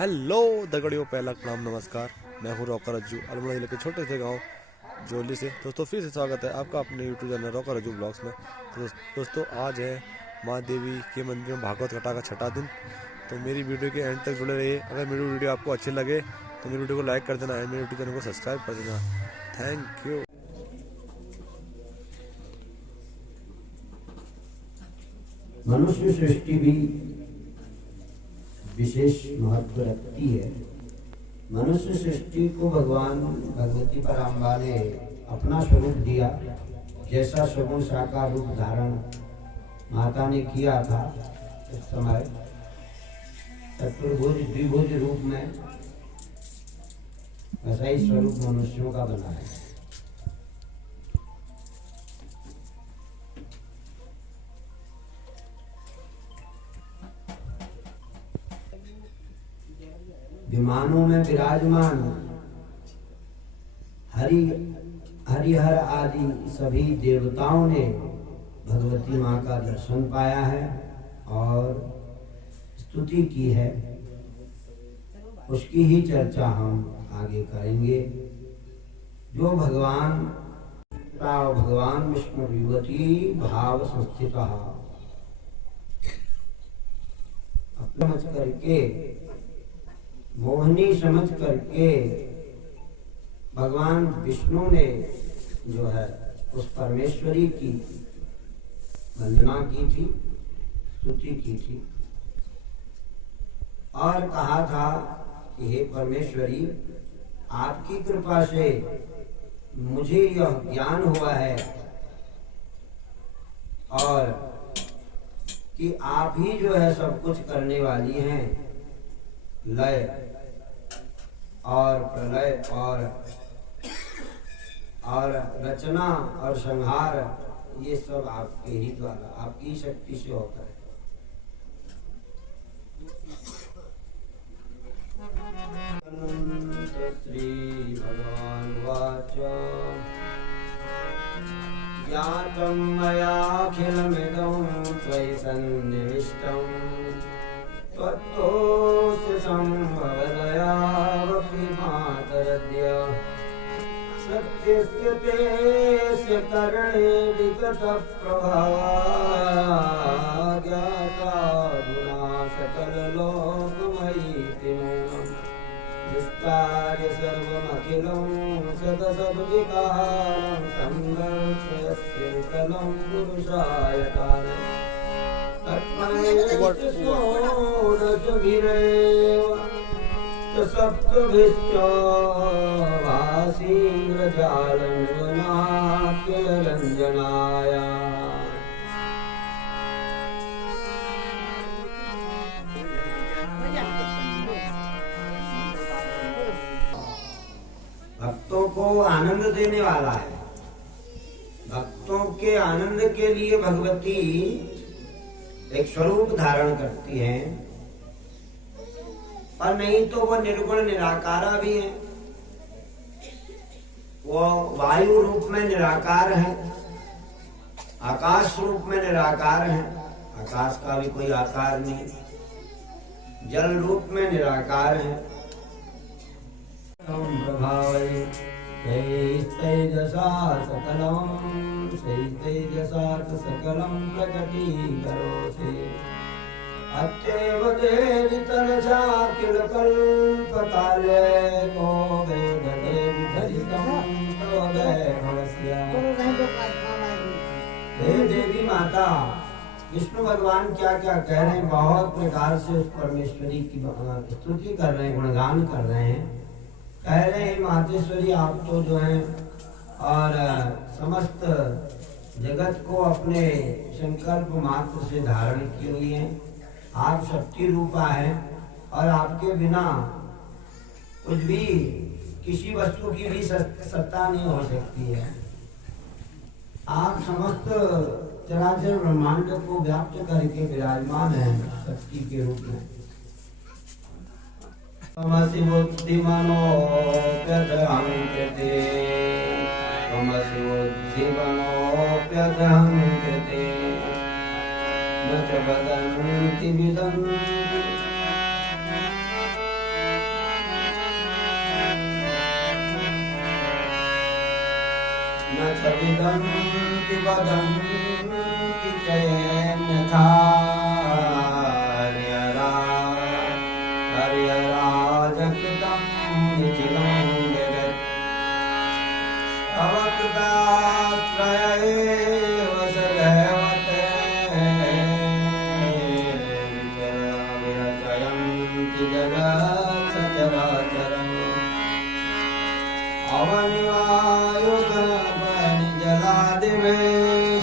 Hello दगड़ियों, पहला प्रणाम नमस्कार। मैं हूँ रॉकर रज्जू, अल्मोड़ा जिले के छोटे से गांव जोली से। दोस्तों फिर से स्वागत है आपका अपने यूट्यूब चैनल रॉकर रज्जू ब्लॉग्स में। तो दोस्तों आज है माँ देवी के मंदिर में भागवत कथा का छठा दिन। तो मेरी वीडियो के एंड तक जुड़े रहिए। अगर मेरी वीडियो आपको अच्छी लगे तो मेरी वीडियो को लाइक कर देना, मेरे यूट्यूब चैनल को सब्सक्राइब कर देना। Thank you. मनुष्य सृष्टि भी विशेष महत्व रखती है। मनुष्य सृष्टि को भगवान भगवती पराम्बा ने अपना स्वरूप दिया। जैसा सगुण साकार रूप धारण माता ने किया था उस समय चतुर्भुज द्विभुज रूप में, वैसा ही स्वरूप मनुष्यों का बना है। विमानों में विराजमान हरिहर आदि सभी देवताओं ने भगवती माँ का दर्शन पाया है और स्तुति की है। उसकी ही चर्चा हम आगे करेंगे। जो भगवान विष्णु युवती भाव संस्थिता समझ करके, मोहनी समझ करके भगवान विष्णु ने जो है उस परमेश्वरी की वंदना की थी, स्तुति की थी और कहा था कि हे परमेश्वरी, आपकी कृपा से मुझे यह ज्ञान हुआ है और कि आप ही जो है सब कुछ करने वाली हैं। लय और प्रलय और रचना और संहार, ये सब आपके ही द्वारा, आपकी शक्ति से होता है। श्री भगवान वाच ज्ञातं मयाखिलमिदं त्वयि सन्निविष्टम् त्वत्तोऽसि सम्भवदयावपि मातरद्य सत्यस्य तेऽस्य कर्णे विगतप्रभावा ज्ञाताधुना सकललोकमयीति नूनम् विस्तार्य सर्वमखिलं सदसद्विकारं सन्दर्शयस्य विकलं पुरुषायतानम् रंजनाय भक्तों को आनंद देने वाला है। भक्तों के आनंद के लिए भगवती एक स्वरूप धारण करती हैं, पर नहीं तो वो निर्गुण निराकारा भी है। वो वायु रूप में निराकार है, आकाश रूप में निराकार है, आकाश का भी कोई आकार नहीं, जल रूप में निराकार है। प्रभावे तेजसा सकलम तेजसात् सकलम प्रकटीकरोषि अत्येव देवि तरसा किल कल्पकाले को वेददेवि धरितं तवदैवस्य। हे देवी माता, विष्णु भगवान क्या क्या कह रहे हैं, बहुत प्रकार से उस परमेश्वरी की स्तुति कर रहे हैं, गुणगान कर रहे हैं। कह रहे हैं मातेश्वरी, आप तो जो है और समस्त जगत को अपने संकल्प मात्र से धारण की हुई है। आप शक्ति रूपा है और आपके बिना कुछ भी, किसी वस्तु की भी सत्ता नहीं हो सकती है। आप समस्त चराचर ब्रह्मांड को व्याप्त करके विराजमान हैं शक्ति के रूप में। तमसि बुद्धिमनोऽप्यदहङ्कृते तमसि बुद्धिमनोऽप्यदहङ्कृते न च वदन्ति विदन्ति छविदन्ति वदन्ति चयन्यथा हर्यराजकृतं निखिलं जगत् तव कृताश्रय एव सदैव ते विरचयन्ति जगत् सचराचरम् अवनिवायुगणपनिजलादिवे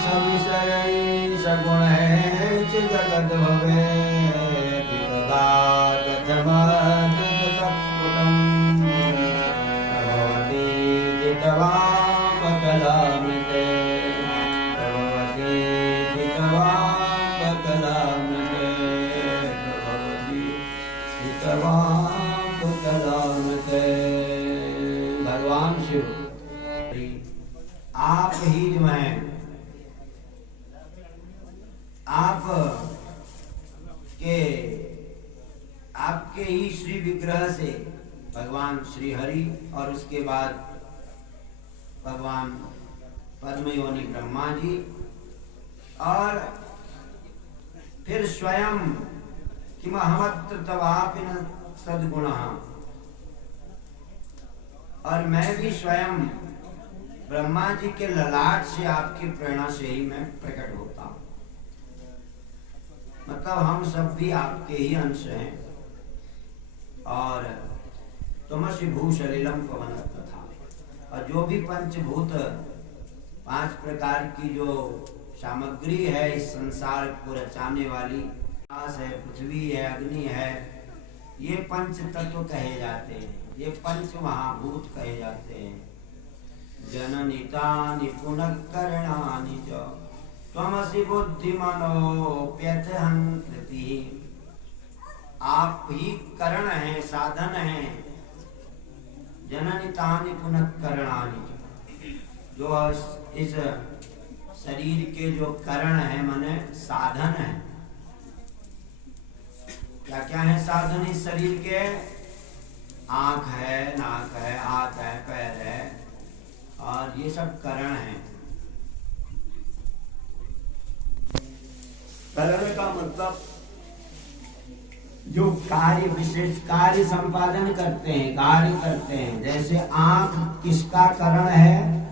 सविषयै सगुणैश्च जगद्भवेति तदा कथमद्भुतस्फुटम् भवतीति तवाम्बकलामृते भवतीति तवाम्बकलामृते भवतीति तवाम्बकलामृते। भगवान शिव आप ही जो हैं, आपके ही श्री विग्रह से भगवान श्री हरि और उसके बाद भगवान पद्मयोनि ब्रह्मा जी और फिर स्वयं किमहमत्र तवापि न सद्गुणः, और मैं भी स्वयं ब्रह्मा जी के ललाट से आपकी प्रेरणा से ही मैं प्रकट होता हूं। मतलब हम सब भी आपके ही अंश हैं। और तमसि भूसलिलम पवन तथा, और जो भी पंचभूत 5 प्रकार की जो सामग्री है इस संसार को रचाने वाली, आकाश है, पृथ्वी है, अग्नि है, ये पंच तत्व कहे जाते हैं, ये पंच महाभूत कहे जाते हैं। जननितानि पुनःकरणानि च त्वमसि बुद्धिमनोऽप्यथहंकृति। आप ही करण हैं, साधन हैं। जननितानि पुनःकरणानि, जो इस शरीर के जो करण है माने साधन है। क्या क्या है साधन इस शरीर के? आंख है, नाक है, हाथ है, पैर है, और ये सब करण है। करण का मतलब जो कार्य, विशेष कार्य संपादन करते हैं, कार्य करते हैं। जैसे आंख किसका करण है?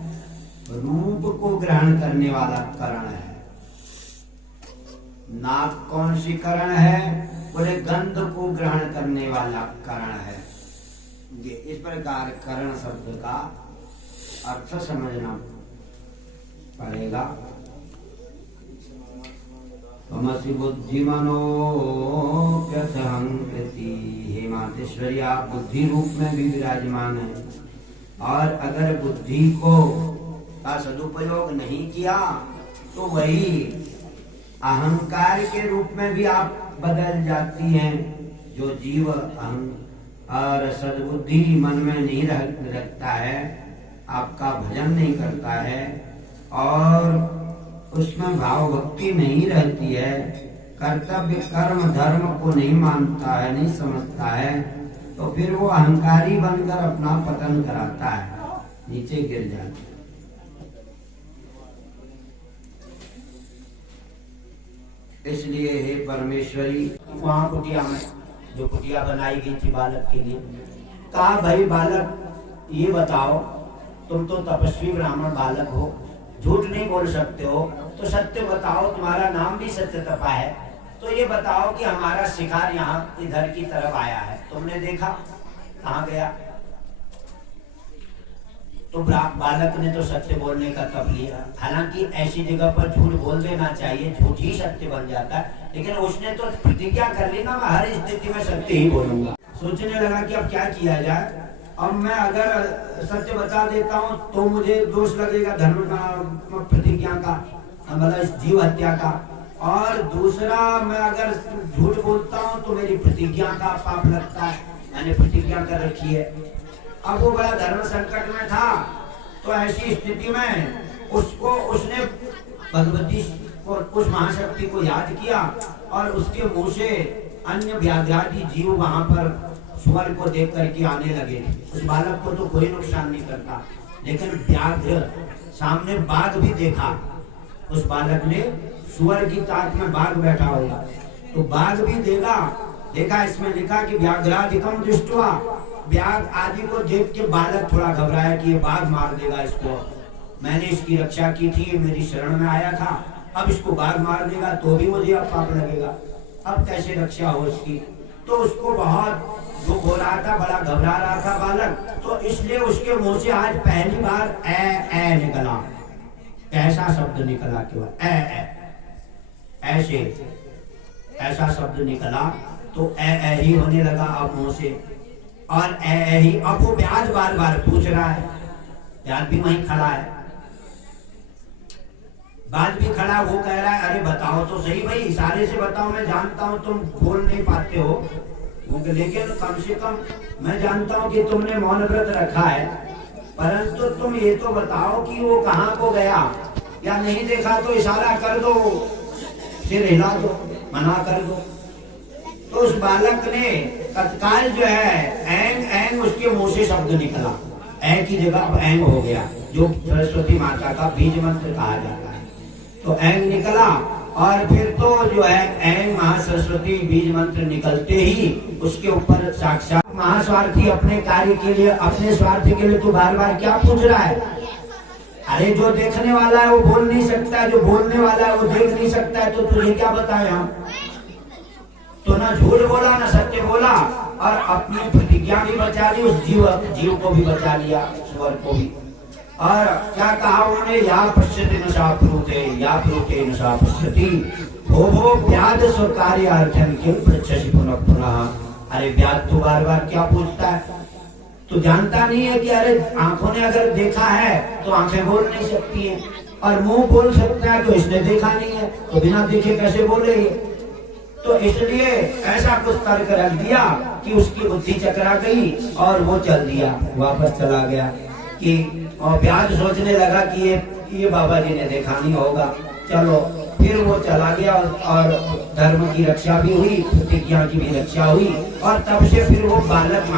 रूप को ग्रहण करने वाला करण है। नाक कौन सी करण है? बोले गंध को ग्रहण करने वाला करण है। ये इस प्रकार करण शब्द का अर्थ समझना पड़ेगा। तमसि बुद्धिमनोऽप्यथहंकृति। हे मातेश्वरी, आप बुद्धि रूप में भी विराजमान हैं, और अगर बुद्धि को का सदुपयोग नहीं किया तो वही अहंकार के रूप में भी आप बदल जाती हैं। जो जीव और सद्बुद्धि मन में नहीं रखता है, आपका भजन नहीं करता है, और उसमें भाव भक्ति नहीं रहती है, कर्तव्य कर्म धर्म को नहीं मानता है, नहीं समझता है, तो फिर वो अहंकारी बनकर अपना पतन कराता है, नीचे गिर जाता है। इसलिए हे परमेश्वरी, वहाँ कुटिया में जो कुटिया बनाई गई थी बालक के लिए, कहा भाई बालक ये बताओ, तुम तो तपस्वी ब्राह्मण बालक हो, झूठ नहीं बोल सकते हो, तो सत्य बताओ। तुम्हारा नाम भी सत्य तपा है, तो ये बताओ कि हमारा शिकार यहाँ इधर की तरफ आया है, तुमने देखा? कहाँ गया? तो बालक ने तो सत्य बोलने का तप लिया। हालांकि ऐसी जगह पर झूठ बोल देना चाहिए, झूठ ही सत्य बन जाता है, लेकिन उसने तो प्रतिज्ञा कर ली ना, मैं हर स्थिति में सत्य ही बोलूंगा। सोचने लगा कि अब क्या किया जाए। अब मैं अगर सत्य बता देता हूँ तो मुझे दोष लगेगा धर्म का, प्रतिज्ञा का, मतलब जीव हत्या का, और दूसरा मैं अगर झूठ बोलता हूँ तो मेरी प्रतिज्ञा का पाप लगता है, मैंने प्रतिज्ञा कर रखी है। अब वो बड़ा धर्म संकट में था, तो ऐसी स्थिति में उसने भगवती को, उस महाशक्ति को याद किया, और उसके मुंह से अन्य व्याघ्रादि जीव वहां पर स्वर को देख करके आने लगे। उस बालक को तो कोई नुकसान नहीं करता, लेकिन व्याघ्र सामने बाघ भी देखा। उस बालक ने सुअर की ताक में बाघ बैठा होगा तो बाघ भी देखा इसमें लिखा कि व्याघ्राधिकम दृष्टवा, व्याघ आदि को देख के बालक थोड़ा घबराया कि ये बाघ मार देगा इसको, मैंने इसकी रक्षा की थी, ये मेरी शरण में आया था, अब इसको बाघ मार देगा तो भी मुझे अब पाप लगेगा, अब कैसे रक्षा हो इसकी। तो उसको बहुत दुख हो रहा था, बड़ा घबरा रहा था बालक, तो इसलिए उसके मुंह से आज पहली बार ए निकला, ऐसा शब्द निकला, केवल ऐसे ऐसा शब्द निकला तो ए ही होने लगा अब मुंह से, और ए ही। अब वो व्याध बार बार पूछ रहा है, व्याध भी वहीं खड़ा है, बात भी खड़ा, वो कह रहा है अरे बताओ तो सही भाई, इशारे से बताओ, मैं जानता हूँ तुम बोल नहीं पाते हो, लेकिन कम से कम मैं जानता हूँ कि तुमने मौन व्रत रखा है, परंतु तुम ये तो बताओ कि वो कहाँ को गया, या नहीं देखा तो इशारा कर दो, सिर हिला दो, मना कर दो। तो उस बालक ने तत्काल जो है एंग उसके मुंह से शब्द निकला, ऐ की जगह अब एंग हो गया, जो सरस्वती माता का बीज मंत्र कहा जाता है। तो एंग निकला, और फिर तो जो है एंग महासरस्वती बीज मंत्र निकलते ही उसके ऊपर साक्षात महास्वार्थी अपने कार्य के लिए, अपने स्वार्थ के लिए तू बार बार क्या पूछ रहा है? अरे जो देखने वाला है वो बोल नहीं सकता, जो बोलने वाला है वो देख नहीं सकता है, तो तुझे क्या बताएं हम? तो ना झूठ बोला ना सत्य बोला, और अपनी प्रतिज्ञा भी बचा ली, उस जीव को भी बचा लिया, स्वर को भी। और क्या कहा उन्होंने, या पश्यति न सा प्रूते, या प्रूते न सा पश्यति, भो व्याध स्वकार्यार्थम किम पृच्छसि पुनः पुनः। अरे व्याध तो बार बार क्या पूछता है, तो जानता नहीं है कि अरे आंखों ने अगर देखा है तो आंखें बोल नहीं सकती हैं, और मुंह बोल सकता है, तो इसने देखा नहीं है तो बिना देखे कैसे बोलेगी। तो इसलिए ऐसा कुछ तर्क रख दिया कि उसकी बुद्धि चकरा गई और वो चल दिया, वापस चला गया। कि और व्याध सोचने लगा कि ये बाबा जी ने देखा नहीं होगा, चलो फिर वो चला गया, और धर्म की रक्षा भी हुई, प्रतिज्ञा की भी रक्षा हुई, और तब से फिर वो बालक